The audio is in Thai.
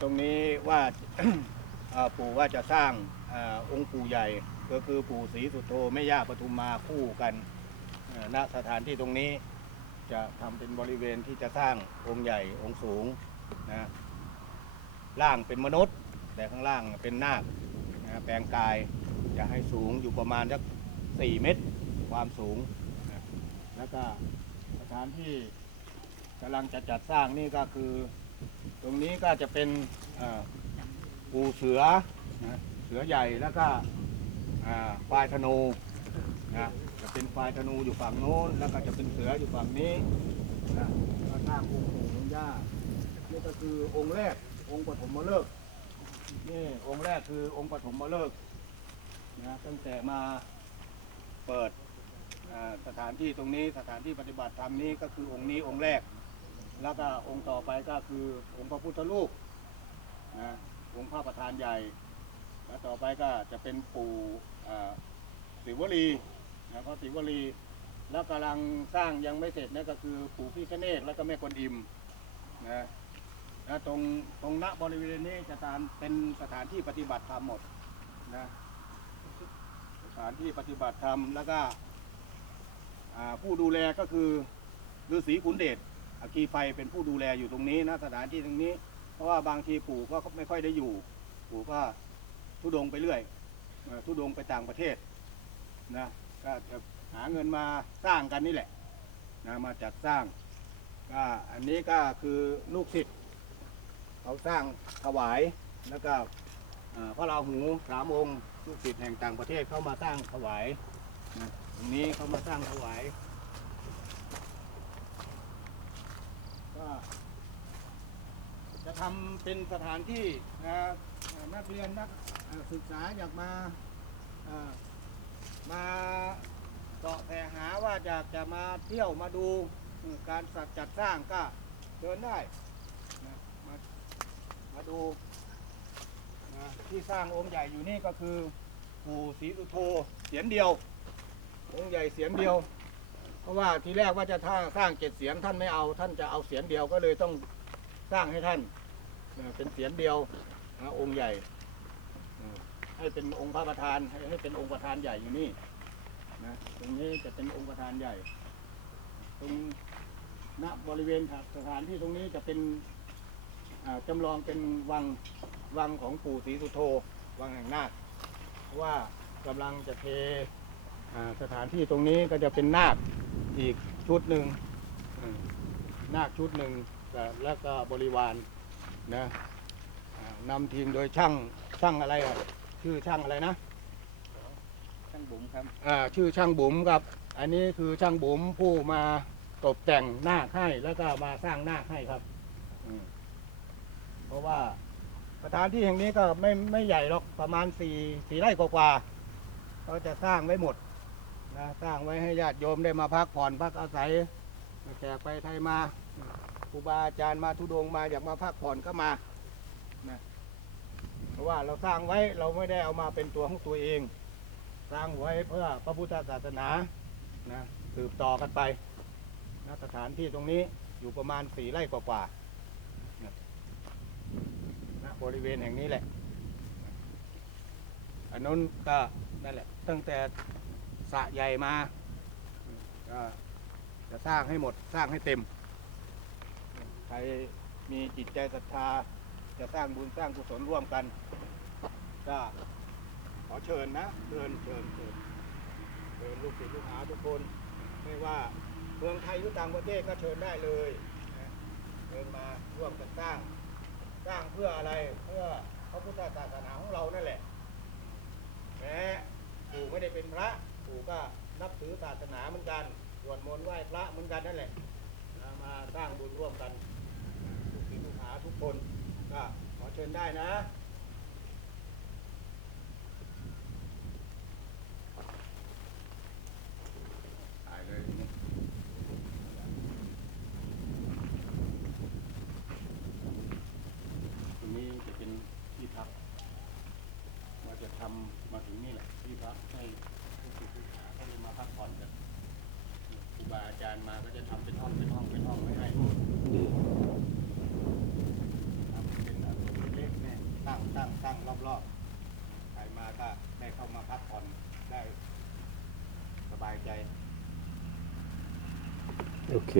ตรงนี้ว่าปู่ว่าจะสร้างอองค์ปู่ใหญ่ ก็คือปู่ศรีสุโธแม่ย่าปทุมมาคู่กันณสถานที่ตรงนี้จะทำเป็นบริเวณที่จะสร้างองค์ใหญ่องค์สูงนะล่างเป็นมนุษย์ แต่ข้างล่างเป็นนาคนะแปลงกายจะให้สูงอยู่ประมาณสักสี่เมตรความสูงนะแล้วก็สถานที่กำลังจะจัดสร้างนี่ก็คือ ตรงนี้ก็จะเป็นปูเสือนะเสือใหญ่แล้วก็ควายธนูนะจะเป็นควายธนูอยู่ฝั่งโน้น แล้วก็จะเป็นเสืออยู่ฝั่งนี้นะสร้างองค์ปู่องค์ย่านี่ก็คือองค์แรกองค์ปฐมฤกษ์นี่องค์แรกคือองค์ปฐมฤกษ์นะตั้งแต่มาเปิดสถานที่ตรงนี้สถานที่ปฏิบัติธรรมนี้ก็คือองค์นี้องค์แรก แล้วก็องค์ต่อไปก็คือองค์พระพุทธรูปนะองค์พระประธานใหญ่ แล้วต่อไปก็จะเป็นปู่ศิวลีนะพระศิวลี แล้วกำลังสร้างยังไม่เสร็จนั่นก็คือปู่พิฆเนศแล้วก็แม่กวนอิมนะแล้วตรงตรงณบริเวณนี้จะตามเป็นสถานที่ปฏิบัติธรรมหมดนะสถานที่ปฏิบัติธรรมแล้วก็ผู้ดูแลก็คือฤาษีขุนเดช อาคีไฟเป็นผู้ดูแลอยู่ตรงนี้นะสถานที่ตรงนี้ เพราะว่าบางทีปู่ก็ไม่ค่อยได้อยู่ ปู่ก็ทุดงไปเรื่อยทุดงไปต่างประเทศนะก็จะหาเงินมาสร้างกันนี่แหละนะมาจัดสร้างก็อันนี้ก็คือลูกศิษย์เขาสร้างถวายแล้วก็พระราหูสามองค์ลูกศิษย์แห่งต่างประเทศเข้ามาสร้างถวายนะตรงนี้เขามาสร้างถวาย ก็จะ ทำเป็นสถานที่นะนักเรียนนักศึกษาอยากมามาเกาะแสหาว่าอยากจะมาเที่ยวมาดูการสัตว์จัดสร้างก็เดินได้นะมามาดูนะที่สร้างองค์ใหญ่อยู่นี่ก็คือปู่ศรีสุโธเสียนเดียว องค์ใหญ่เสียนเดียว เพราะว่าทีแรกว่าจะท่าสร้างเจ็ดเสียงท่านไม่เอา ท่านจะเอาเสียงเดียวก็เลยต้องสร้างให้ท่าน เออเป็นเสียงเดียวนะองค์ใหญ่เออให้เป็นองค์พระประธานให้ให้เป็นองค์ประธานใหญ่อยู่นี่นะตรงนี้จะเป็นองค์ประธานใหญ่ ตรงณบริเวณสถานที่ตรงนี้จะเป็นอ่าจำลองเป็นวังวังของปู่ศรีสุโธวังแห่งนาคเพราะว่ากำลังจะเทอ่าสถานที่ตรงนี้ก็จะเป็นนาคอีกชุดหนึ่งอืมนาคชุดหนึ่งแต่แล้วก็บริวาร นะอ่านำทีมโดยช่างช่างอะไรอะชื่อช่างอะไรนะ ช่างบุ๋มครับอ่าชื่อช่างบุ๋มครับ อันนี้คือช่างบุ๋มผู้มาตกแต่งนาคให้แล้วก็มาสร้างนาคให้ครับอืมเพราะว่าสถานที่แห่งนี้ก็ไม่ไม่ใหญ่หรอกประมาณสี่สี่ไร่กว่าๆเขาจะสร้างไว้หมดนะสร้างไว้ให้ญาติโยมได้มาพักผ่อนพักอาศัยแขกไปไทยมา ครูบาอาจารย์มาทุดงมาอยากมาพักผ่อนก็มานะเพราะว่าเราสร้างไว้เราไม่ได้เอามาเป็นตัวของตัวเอง สร้างไว้เพื่อพระพุทธศาสนานะสืบต่อกันไปนะสถานที่ตรงนี้อยู่ประมาณสี่ไร่กว่าๆนะนะบริเวณแห่งนี้แหละอันนู้นก็นั่นแหละ ตั้งแต่สะใหญ่มาก็จะสร้างให้หมดสร้างให้เต็ม ใครมีจิตใจศรัทธา จะสร้างบุญสร้างกุศลร่วมกัน ก็ขอเชิญนะเชิญเชิญเชิญเชิญลูกศิษย์ลูกหาทุกคน ไม่ว่าเมืองไทยหรือต่างประเทศก็เชิญได้เลยเชิญมาร่วมกันสร้าง สร้างเพื่ออะไรเพื่อพระพุทธศาสนาของเรานั่นแหละแม้ปู่ไม่ได้เป็นพระปู่ก็นับถือศาสนาเหมือนกันสวดมนต์ไหว้พระเหมือนกันนั่นแหละมาสร้างบุญร่วมกันาทุกคนก็ขอเชิญได้นะถ่ายเลยนี่ตรงนี้จะเป็นที่พักว่าจะทำมาถึงนี่แหละที่พักให้ผู้ศึกษาเขาได้มาพักผ่อนกันครูบาอาจารย์มาก็จะทำเป็นห้องเป็นห้องเป็นห้องไว้ให้ทำเป็นอนุสาวรี ตั้งตั้งรอบๆใครมาก็ได้ เข้ามาพักผ่อนได้สบายใจ โอเค